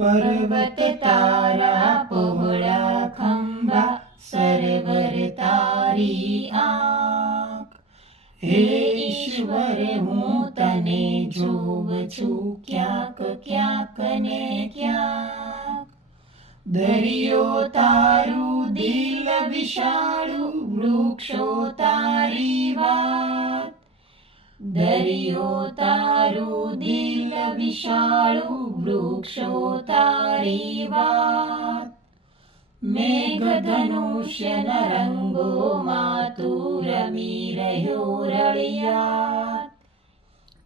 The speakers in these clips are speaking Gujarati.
પર્વત તારા પહોળા ખંભા સરવર તારી આંખ. હે ઈશ્વર હું તને જોઉં છું ક્યાંક ક્યાંક ને ક્યાંક. દરિયો તારું દિલ વિશાળું વૃક્ષો તારી વાત. દરિયો તારું દિલ વિશાળું વૃક્ષો તારી વાત. મેઘધનુષ્યના રંગોમાં તું રમી રહ્યો રળિયાત.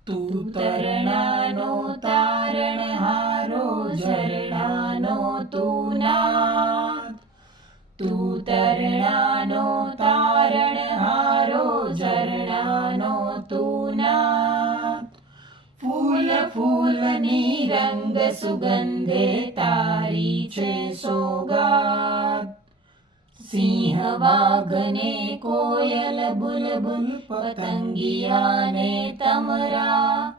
તું તરણાનો તારણહારો ઝરણાનો તું નાદ. તું તરણાનો તારણહારો ઝરણાનો તું નાદ. ફૂલ ફૂલની રંગ સુગંધે તારી છે સોગાદ. સિંહ વાઘને કોયલ બુલબુલ પતંગિયાને તમરા.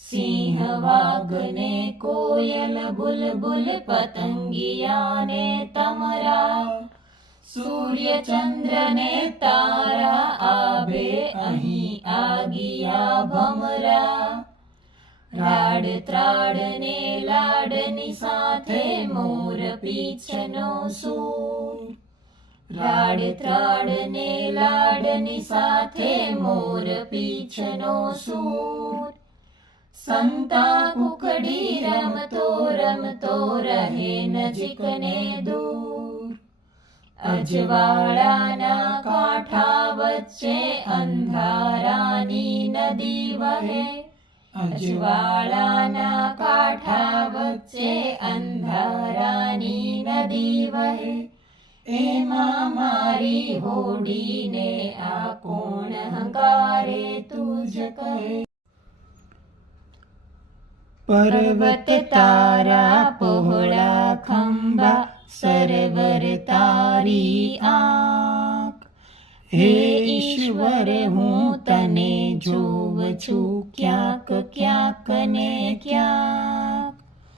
સિંહ વાઘને કોયલ બુલબુલ પતંગિયાને તમરા. સૂર્ય ચંદ્રને તારા આભે અહીં આગિયા ભમરા. રાડ ત્રાડને લાડની સાથે મોર પીછનો સૂર. રાડ ત્રાડને લાડની સાથે મોર પીછનો સૂર. સંતા કુકડી રમતો રમતો રહે નજીક ને દૂર. અજવાળાના કાંઠા વચ્ચે અંધારાની નદી વહે. અજવાળાના કાંઠા વચ્ચે અંધારાની નદી વહે. એમાં મારી હોડીને આ કોણ હંકારે તુજ કહે. પર્વત તારા પહોળા ખંભા સરવર તારી આંખ. હે ઈશ્વર હું તને જોઉં છું ક્યાંક ક્યાંક ને ક્યાંક.